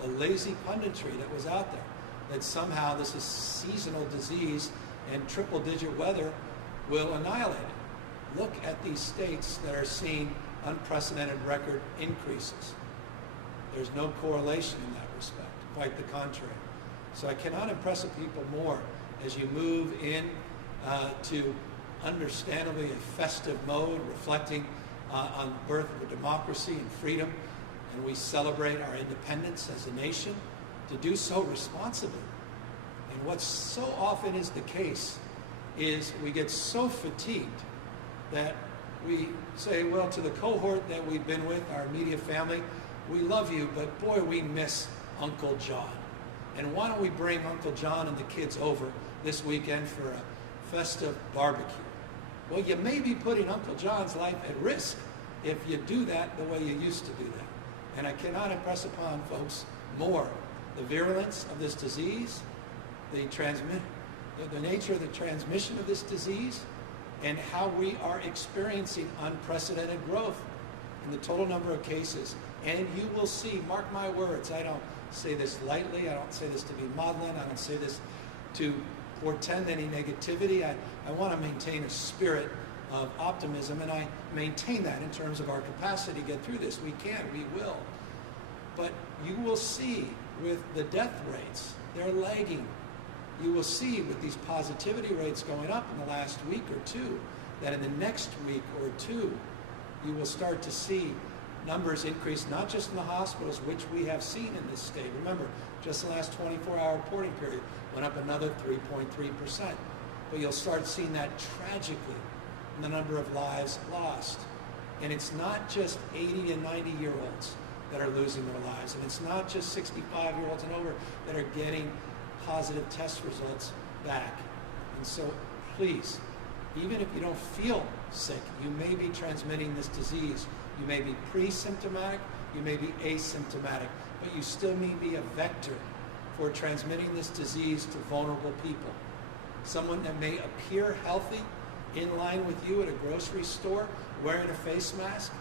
the lazy punditry that was out there, that somehow this is seasonal disease and triple-digit weather will annihilate it. Look at these states that are seeing unprecedented record increases. There's no correlation in that respect, quite the contrary. So I cannot impress the people more as you move in to understandably a festive mode, reflecting on the birth of a democracy and freedom, and we celebrate our independence as a nation, to do so responsibly. And what so often is the case is we get so fatigued that we say, well, to the cohort that we've been with, our immediate family, we love you, but boy, we miss Uncle John. And why don't we bring Uncle John and the kids over this weekend for a festive barbecue? Well, you may be putting Uncle John's life at risk if you do that the way you used to do that. And I cannot impress upon folks more the virulence of this disease, the nature of the transmission of this disease, and how we are experiencing unprecedented growth in the total number of cases. And you will see, mark my words, I don't say this lightly, I don't say this to be maudlin, I don't say this to portend any negativity. I want to maintain a spirit of optimism, and I maintain that in terms of our capacity to get through this. We can, we will. But you will see with the death rates, they're lagging. You will see with these positivity rates going up in the last week or two, that in the next week or two, you will start to see numbers increase, not just in the hospitals, which we have seen in this state. Remember, just the last 24-hour reporting period went up another 3.3%. But you'll start seeing that tragically in the number of lives lost. And it's not just 80 and 90-year-olds that are losing their lives. And it's not just 65-year-olds and over that are getting positive test results back. And so please, even if you don't feel sick, you may be transmitting this disease. You may be pre-symptomatic, you may be asymptomatic, but you still may be a vector for transmitting this disease to vulnerable people. Someone that may appear healthy in line with you at a grocery store wearing a face mask,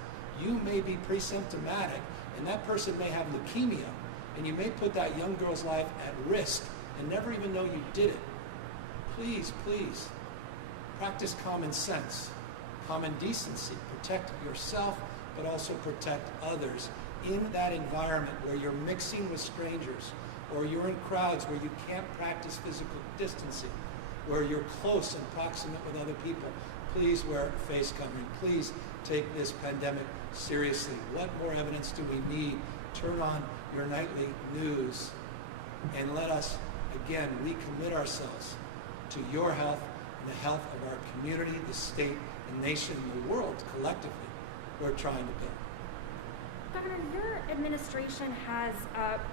you may be pre-symptomatic, and that person may have leukemia, and you may put that young girl's life at risk and never even know you did it. Please, please, practice common sense, common decency. Protect yourself, but also protect others in that environment where you're mixing with strangers, or you're in crowds where you can't practice physical distancing, where you're close and proximate with other people. Please wear a face covering. Please take this pandemic seriously. What more evidence do we need? Turn on your nightly news and let us, again, recommit ourselves to your health and the health of our community, the state, the nation, and the world collectively we're trying to build. Governor, your administration has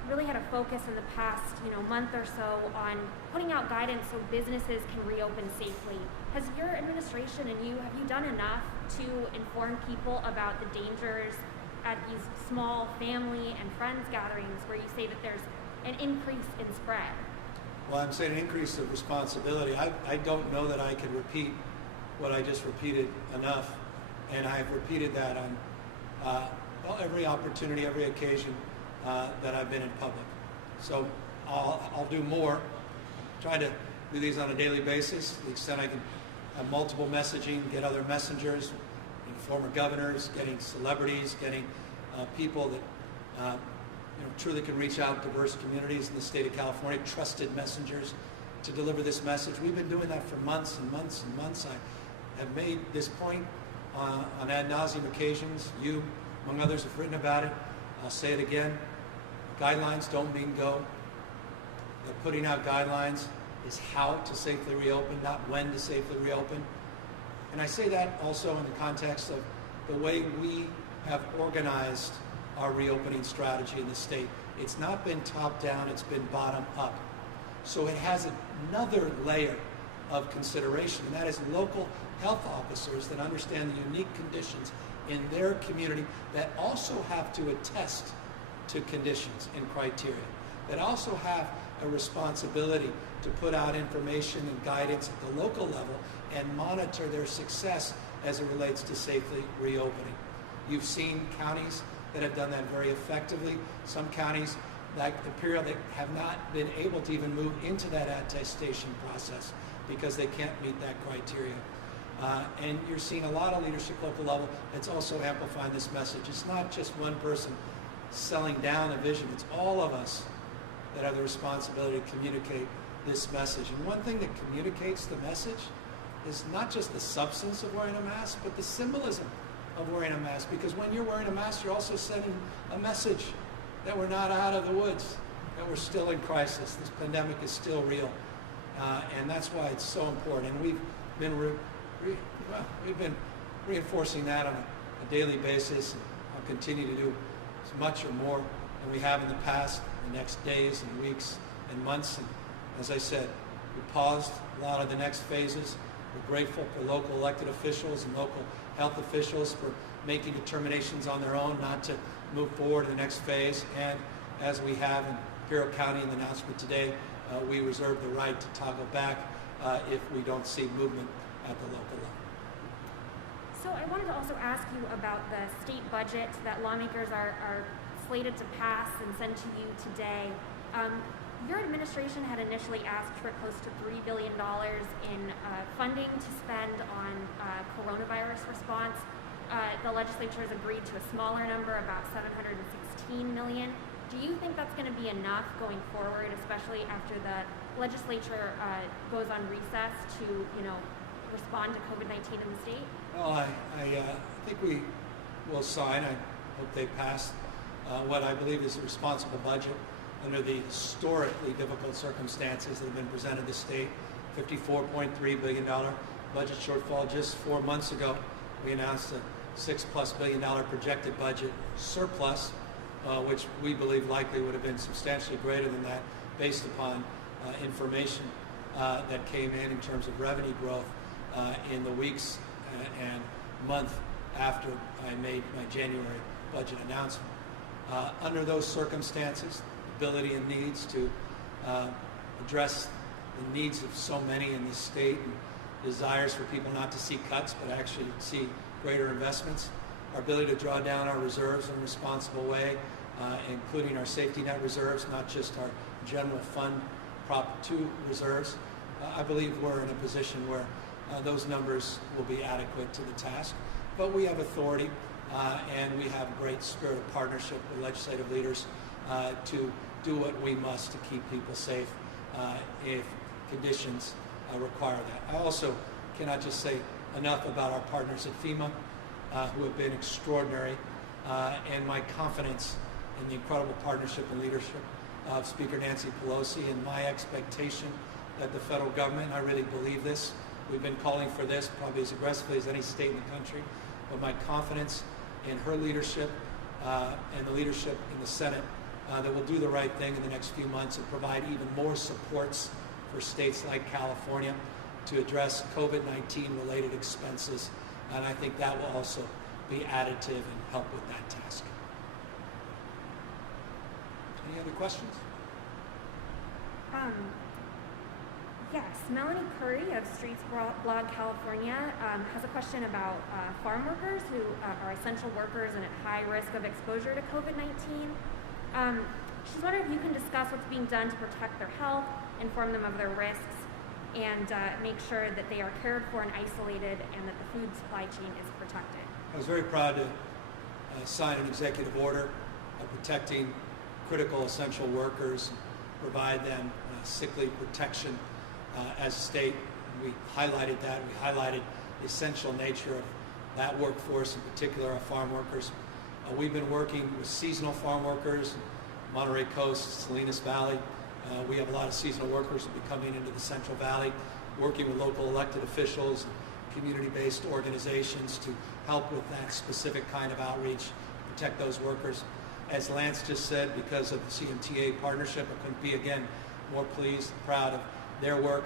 really had a focus in the past month or so on putting out guidance so businesses can reopen safely. Has your administration and have you done enough to inform people about the dangers at these small family and friends gatherings where you say that there's an increase in spread? Well, I'm saying an increase of responsibility. I don't know that I could repeat what I just repeated enough, and I've repeated that on every opportunity, every occasion that I've been in public. So I'll do more. Try to do these on a daily basis, to the extent I can have multiple messaging, get other messengers, former governors, getting celebrities, getting people that truly can reach out to diverse communities in the state of California, trusted messengers to deliver this message. We've been doing that for months and months and months. I have made this point on ad nauseum occasions. You, among others, have written about it. I'll say it again. Guidelines don't mean go. They're putting out guidelines. is how to safely reopen, not when to safely reopen. And I say that also in the context of the way we have organized our reopening strategy in the state. It's not been top down, it's been bottom up. So it has another layer of consideration, and that is local health officers that understand the unique conditions in their community, that also have to attest to conditions and criteria, that also have a responsibility to put out information and guidance at the local level and monitor their success as it relates to safely reopening. You've seen counties that have done that very effectively. Some counties, like Imperial, that have not been able to even move into that attestation process because they can't meet that criteria. And you're seeing a lot of leadership local level that's also amplifying this message. It's not just one person selling down a vision. It's all of us that have the responsibility to communicate this message. And one thing that communicates the message is not just the substance of wearing a mask, but the symbolism of wearing a mask. Because when you're wearing a mask, you're also sending a message that we're not out of the woods, that we're still in crisis. This pandemic is still real. And that's why it's so important. And we've been reinforcing that on a daily basis, and I'll continue to do as much or more than we have in the past, the next days and weeks and months. And as I said, we paused a lot of the next phases. We're grateful for local elected officials and local health officials for making determinations on their own not to move forward to the next phase. And as we have in Imperial County in the announcement today, we reserve the right to toggle back if we don't see movement at the local level. So I wanted to also ask you about the state budget that lawmakers are slated to pass and send to you today. Your administration had initially asked for close to $3 billion in funding to spend on coronavirus response. The legislature has agreed to a smaller number, about $716 million. Do you think that's going to be enough going forward, especially after the legislature goes on recess to, respond to COVID-19 in the state? Well, I think we will sign. I hope they pass what I believe is a responsible budget under the historically difficult circumstances that have been presented to the state. $54.3 billion budget shortfall. Just 4 months ago, we announced a $6+ billion projected budget surplus, which we believe likely would have been substantially greater than that based upon information that came in terms of revenue growth in the weeks and month after I made my January budget announcement. Under those circumstances, ability and needs to address the needs of so many in this state and desires for people not to see cuts but actually see greater investments, our ability to draw down our reserves in a responsible way, including our safety net reserves, not just our general fund Prop 2 reserves. I believe we're in a position where those numbers will be adequate to the task. But we have authority and we have a great spirit of partnership with legislative leaders to do what we must to keep people safe if conditions require that. I also cannot just say enough about our partners at FEMA who have been extraordinary and my confidence in the incredible partnership and leadership of Speaker Nancy Pelosi and my expectation that the federal government, and I really believe this, we've been calling for this probably as aggressively as any state in the country, but my confidence in her leadership and the leadership in the Senate that will do the right thing in the next few months and provide even more supports for states like California to address COVID-19 related expenses. And I think that will also be additive and help with that task. Any other questions? Yes, Melanie Curry of Streets Blog California has a question about farm workers who are essential workers and at high risk of exposure to COVID-19. She's wondering if you can discuss what's being done to protect their health, inform them of their risks, and make sure that they are cared for and isolated and that the food supply chain is protected. I was very proud to sign an executive order protecting critical essential workers, provide them sick leave protection as a state. We highlighted that. We highlighted the essential nature of that workforce, in particular our farm workers. We've been working with seasonal farm workers, Monterey Coast, Salinas Valley, We have a lot of seasonal workers who will be coming into the Central Valley, working with local elected officials and community-based organizations to help with that specific kind of outreach, protect those workers. As Lance just said, because of the CMTA partnership, I couldn't be, again, more pleased and proud of their work.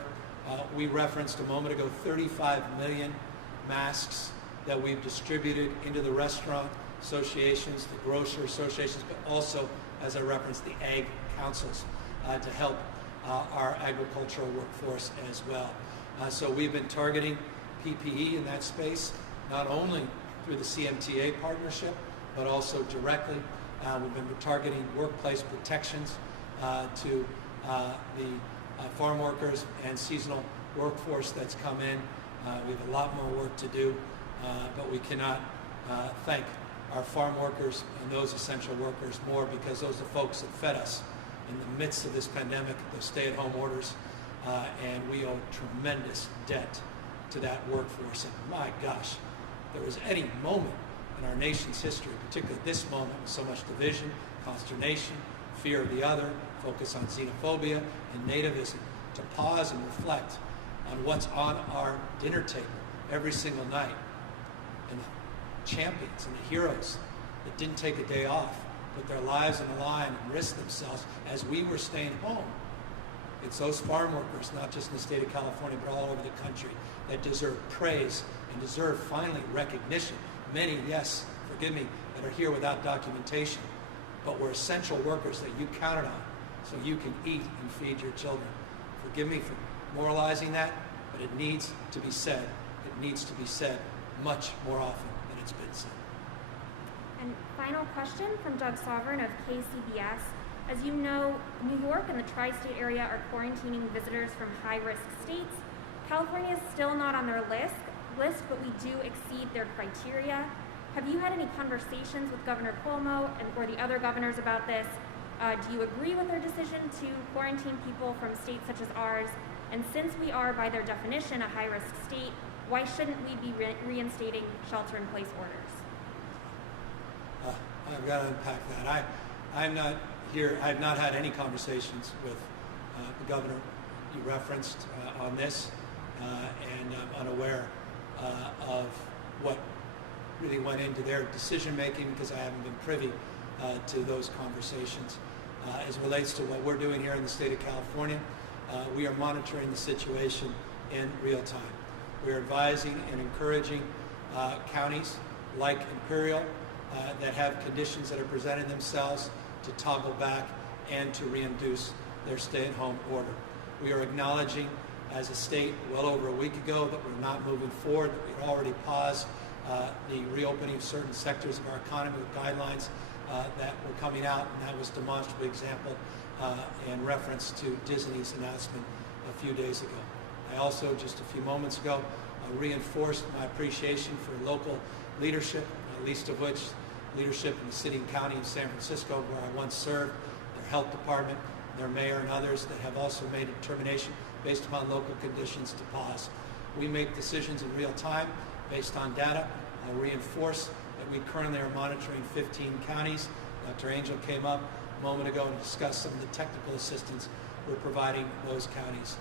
We referenced a moment ago 35 million masks that we've distributed into the restaurant associations, the grocer associations, but also, as I referenced, the ag councils to help our agricultural workforce as well. So we've been targeting PPE in that space, not only through the CMTA partnership, but also directly. We've been targeting workplace protections to the farm workers and seasonal workforce that's come in. We have a lot more work to do, but we cannot thank our farm workers and those essential workers more, because those are folks that fed us in the midst of this pandemic, those stay-at-home orders, and we owe tremendous debt to that workforce. And my gosh, if there was any moment in our nation's history, particularly this moment with so much division, consternation, fear of the other, focus on xenophobia and nativism, to pause and reflect on what's on our dinner table every single night, and the champions and the heroes that didn't take a day off, put their lives on the line and risk themselves as we were staying home. It's those farm workers, not just in the state of California, but all over the country, that deserve praise and deserve finally recognition. Many, yes, forgive me, that are here without documentation, but we're essential workers that you counted on so you can eat and feed your children. Forgive me for moralizing that, but it needs to be said. It needs to be said much more often than it's been said. And final question from Doug Sovereign of KCBS. As you know, New York and the tri-state area are quarantining visitors from high-risk states. California is still not on their list, but we do exceed their criteria. Have you had any conversations with Governor Cuomo or the other governors about this? Do you agree with their decision to quarantine people from states such as ours? And since we are, by their definition, a high-risk state, why shouldn't we be reinstating shelter-in-place orders? I've got to unpack that. I'm not here. I have not had any conversations with the governor you referenced on this, and I'm unaware of what really went into their decision-making, because I haven't been privy to those conversations. As it relates to what we're doing here in the state of California, we are monitoring the situation in real time. We're advising and encouraging counties like Imperial that have conditions that are presenting themselves to toggle back and to reinduce their stay-at-home order. We are acknowledging as a state well over a week ago that we're not moving forward, that we'd already paused the reopening of certain sectors of our economy with guidelines that were coming out, and that was demonstrably example in reference to Disney's announcement a few days ago. I also, just a few moments ago, reinforced my appreciation for local leadership, least of which leadership in the city and county of San Francisco, where I once served, their health department, their mayor, and others that have also made a determination based upon local conditions to pause. We make decisions in real time based on data. I'll reinforce that we currently are monitoring 15 counties. Dr. Angel came up a moment ago and discussed some of the technical assistance we're providing those counties.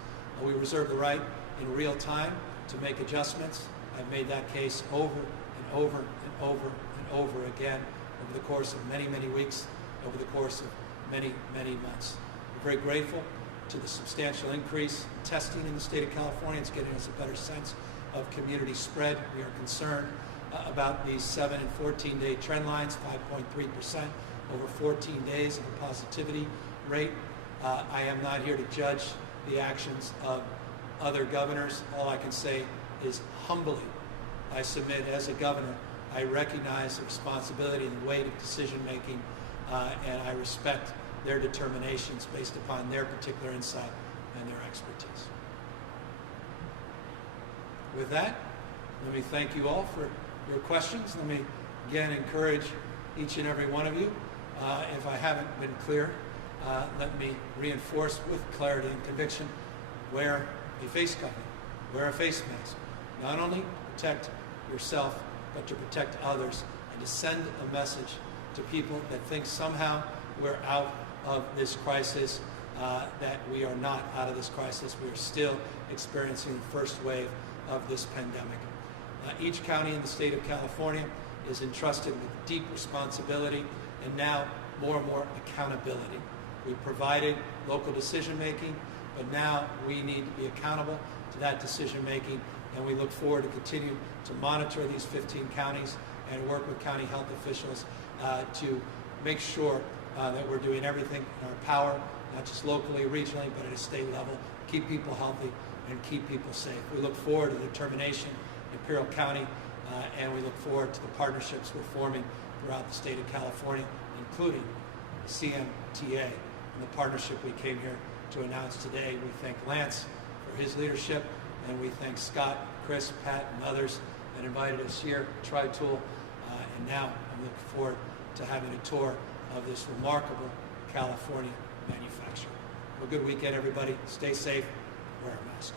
We reserve the right in real time to make adjustments. I've made that case over and over and over and over again over the course of many, many weeks, over the course of many, many months. We're very grateful to the substantial increase in testing in the state of California. It's getting us a better sense of community spread. We are concerned about these 7 and 14-day trend lines, 5.3% over 14 days of a positivity rate. I am not here to judge the actions of other governors. All I can say is humbly, I submit as a governor, I recognize the responsibility and the weight of decision-making, and I respect their determinations based upon their particular insight and their expertise. With that, let me thank you all for your questions. Let me again encourage each and every one of you. If I haven't been clear, let me reinforce with clarity and conviction: wear a face covering, wear a face mask. Not only protect yourself, but to protect others, and to send a message to people that think somehow we're out of this crisis that we are not out of this crisis. We are still experiencing the first wave of this pandemic. Each county in the state of California is entrusted with deep responsibility and now more and more accountability. We provided local decision making, but now we need to be accountable to that decision making, and we look forward to continue to monitor these 15 counties and work with county health officials to make sure that we're doing everything in our power, not just locally, regionally, but at a state level, keep people healthy and keep people safe. We look forward to the determination in Imperial County, and we look forward to the partnerships we're forming throughout the state of California, including the CMTA and the partnership we came here to announce today. We thank Lance for his leadership, and we thank Scott, Chris, Pat, and others that invited us here, TriTool, and now I'm looking forward to having a tour of this remarkable California manufacturer. Have a good weekend, everybody. Stay safe. Wear a mask.